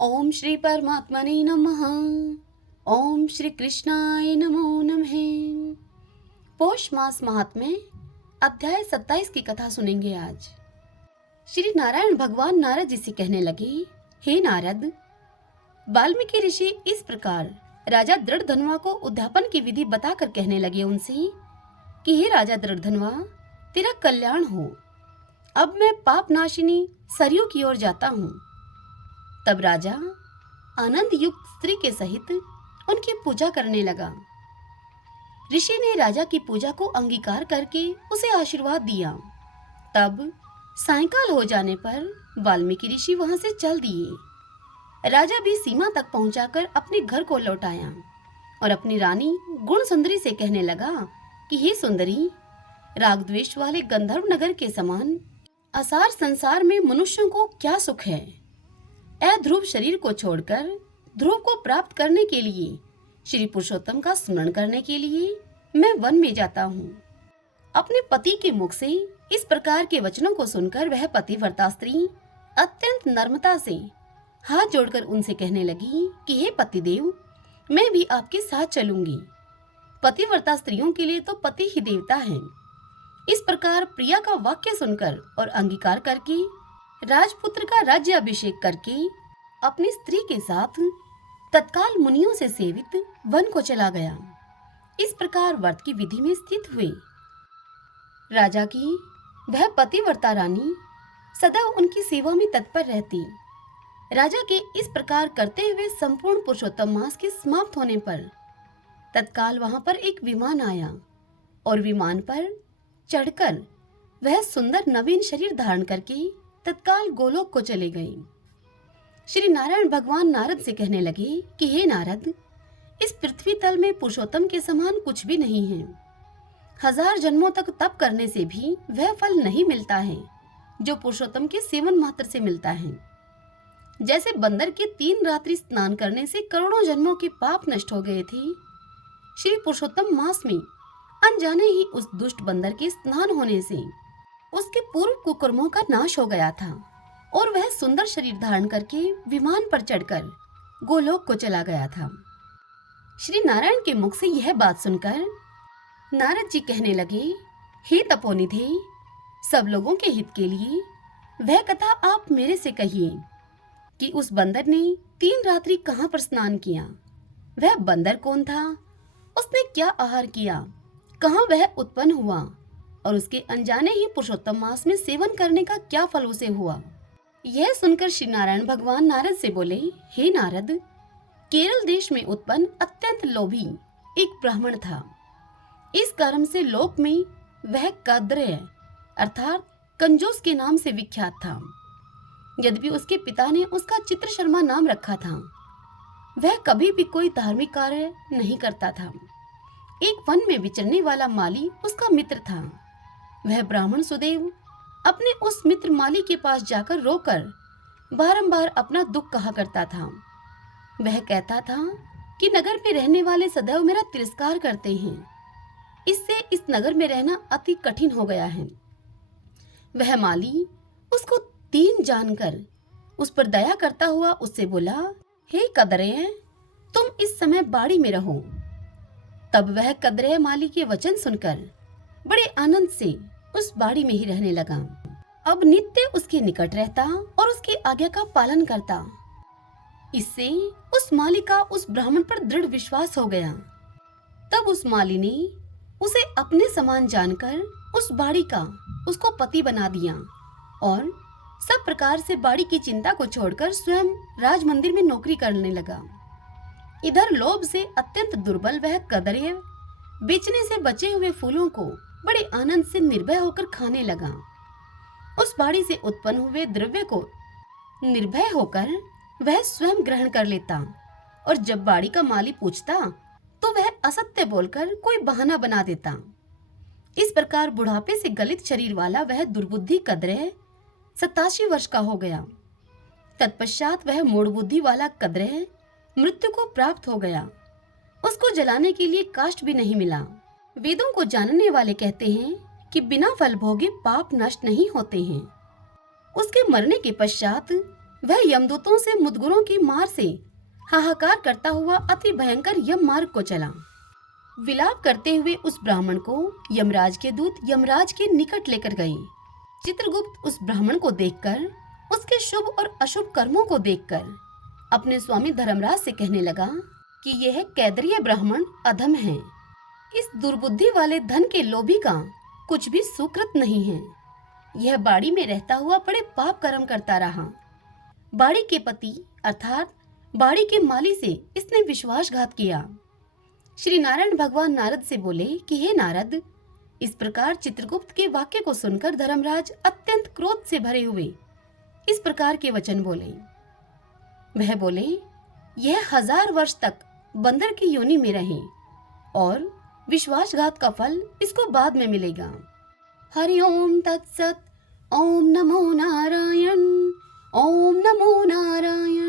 ओम श्री परमात्मने नमः। ओम श्री कृष्णाय नमो नमः। पौष मास महात्म्य अध्याय 27 की कथा सुनेंगे आज। श्री नारायण भगवान नारद जी से कहने लगे, हे नारद, वाल्मीकि ऋषि इस प्रकार राजा दृढ़धनुआ को उद्यापन की विधि बताकर कहने लगे उनसे कि हे राजा दृढ़धनुआ, तेरा कल्याण हो। अब मैं पाप नाशिनी सरयू की ओर जाता हूँ। तब राजा आनंद युक्त स्त्री के सहित उनकी पूजा करने लगा। ऋषि ने राजा की पूजा को अंगीकार करके उसे आशीर्वाद दिया। तब सायंकाल हो जाने पर वाल्मीकि ऋषि वहां से चल दिए। राजा भी सीमा तक पहुंचाकर अपने घर को लौट आया और अपनी रानी गुण सुंदरी से कहने लगा कि हे सुंदरी, राग द्वेष वाले गंधर्व नगर के समान असार संसार में मनुष्यों को क्या सुख है। अध्रुव शरीर को छोड़कर ध्रुव को प्राप्त करने के लिए, श्री पुरुषोत्तम का स्मरण करने के लिए मैं वन में जाता हूँ। अपने पति के मुख से इस प्रकार के वचनों को सुनकर वह पतिव्रता स्त्री अत्यंत नम्रता से हाथ जोड़कर उनसे कहने लगी कि हे पतिदेव, मैं भी आपके साथ चलूंगी। पतिव्रता स्त्रियों के लिए तो पति ही देवता है। इस प्रकार प्रिया का वाक्य सुनकर और अंगीकार करके राजपुत्र का राज्य अभिषेक करके अपनी स्त्री के साथ तत्काल मुनियों से सेवित वन को चला गया। इस प्रकार व्रत की विधि में स्थित हुए। राजा की वह पतिव्रता रानी सदा उनकी सेवा में तत्पर रहती। राजा के इस प्रकार करते हुए संपूर्ण पुरुषोत्तम मास के समाप्त होने पर तत्काल वहां पर एक विमान आया और विमान पर चढ़कर वह सुंदर नवीन शरीर धारण करके तत्काल गोलोक को चले गए। श्री नारायण भगवान नारद से कहने लगे कि हे नारद, इस पृथ्वी तल में पुरुषोत्तम के समान कुछ भी नहीं है। 1000 जन्मों तक तप करने से भी वह फल नहीं मिलता है जो पुरुषोत्तम के सेवन मात्र से मिलता है। जैसे बंदर के 3 रात्रि स्नान करने से करोड़ों जन्मों के पाप नष्ट हो गए थे, श्री पुरुषोत्तम मास में अनजाने ही उस दुष्ट बंदर के स्नान होने से उसके पूर्व कुकर्मों का नाश हो गया था और वह सुंदर शरीर धारण करके विमान पर चढ़कर गोलोक को चला गया था। श्री नारायण के मुख से यह बात सुनकर नारद जी कहने लगे, हे तपोनिधे, सब लोगों के हित के लिए वह कथा आप मेरे से कहिए कि उस बंदर ने 3 रात्रि कहाँ पर स्नान किया, वह बंदर कौन था, उसने क्या आहार किया, कहाँ वह उत्पन्न हुआ और उसके अनजाने ही पुरुषोत्तम मास में सेवन करने का क्या फल उसे हुआ। यह सुनकर श्री नारायण भगवान नारद से बोले, हे नारद, केरल देश में उत्पन्न अत्यंत लोभी एक ब्राह्मण था। इस कर्म से लोक में वह कद्रय अर्थात कंजूस के नाम से विख्यात था। यद्यपि उसके पिता ने उसका चित्र शर्मा नाम रखा था, वह कभी भी कोई धार्मिक कार्य नहीं करता था। एक वन में विचरने वाला माली उसका मित्र था। वह ब्राह्मण सुदेव अपने उस मित्र माली के पास जाकर रोकर बारंबार अपना दुख कहा करता था। वह कहता था कि नगर में रहने वाले सदैव मेरा तिरस्कार करते हैं, इससे इस नगर में रहना अति कठिन हो गया है। वह माली उसको दीन जानकर उस पर दया करता हुआ उससे बोला, हे कदरे, तुम इस समय बाड़ी में रहो। तब वह कद्रय माली के वचन सुनकर बड़े आनंद से उस बाड़ी में ही रहने लगा। अब नित्य उसके निकट रहता और उसकी आज्ञा का पालन करता। इससे उस माली का उस ब्राह्मण पर दृढ़ विश्वास हो गया। तब उस माली ने उसे अपने समान जानकर उस बाड़ी का उसको पति बना दिया और सब प्रकार से बाड़ी की चिंता को छोड़कर स्वयं राज मंदिर में नौकरी करने लगा। इधर लोभ से अत्यंत दुर्बल वह कदरे बेचने से बचे हुए फूलों को बड़े आनंद से निर्भय होकर खाने लगा। उस बाड़ी से उत्पन्न हुए द्रव्य को निर्भय होकर वह स्वयं ग्रहण कर लेता और जब बाड़ी का माली पूछता तो वह असत्य बोलकर कोई बहाना बना देता। इस प्रकार बुढ़ापे से गलित शरीर वाला वह दुर्बुद्धि कद्रय 87 वर्ष का हो गया। तत्पश्चात वह मूढ़ बुद्धि वाला कद्रय मृत्यु को प्राप्त हो गया। उसको जलाने के लिए काष्ठ भी नहीं मिला। वेदों को जानने वाले कहते हैं कि बिना फल भोगे पाप नष्ट नहीं होते हैं। उसके मरने के पश्चात वह यमदूतों से मुदगुरों की मार से हाहाकार करता हुआ अति भयंकर यम मार्ग को चला। विलाप करते हुए उस ब्राह्मण को यमराज के दूत यमराज के निकट लेकर गए। चित्रगुप्त उस ब्राह्मण को देखकर, उसके शुभ और अशुभ कर्मों को देखकर अपने स्वामी धर्मराज से कहने लगा कि यह कैदरीय ब्राह्मण अधम है। इस दुर्बुद्धि वाले धन के लोभी का कुछ भी सुकृत नहीं है। यह बाड़ी में रहता हुआ बड़े पाप कर्म करता रहा। बाड़ी के पति अर्थात बाड़ी के माली से इसने विश्वासघात किया। श्री नारायण भगवान नारद से बोले कि हे नारद, इस प्रकार चित्रगुप्त के वाक्य को सुनकर धर्मराज अत्यंत क्रोध से भरे हुए इस प्रकार के वचन बोले। वह बोले, यह 1000 वर्ष तक बंदर की योनि में रहे और विश्वासघात का फल इसको बाद में मिलेगा। हरि ओम तत्सत। ओम नमो नारायण। ओम नमो नारायण।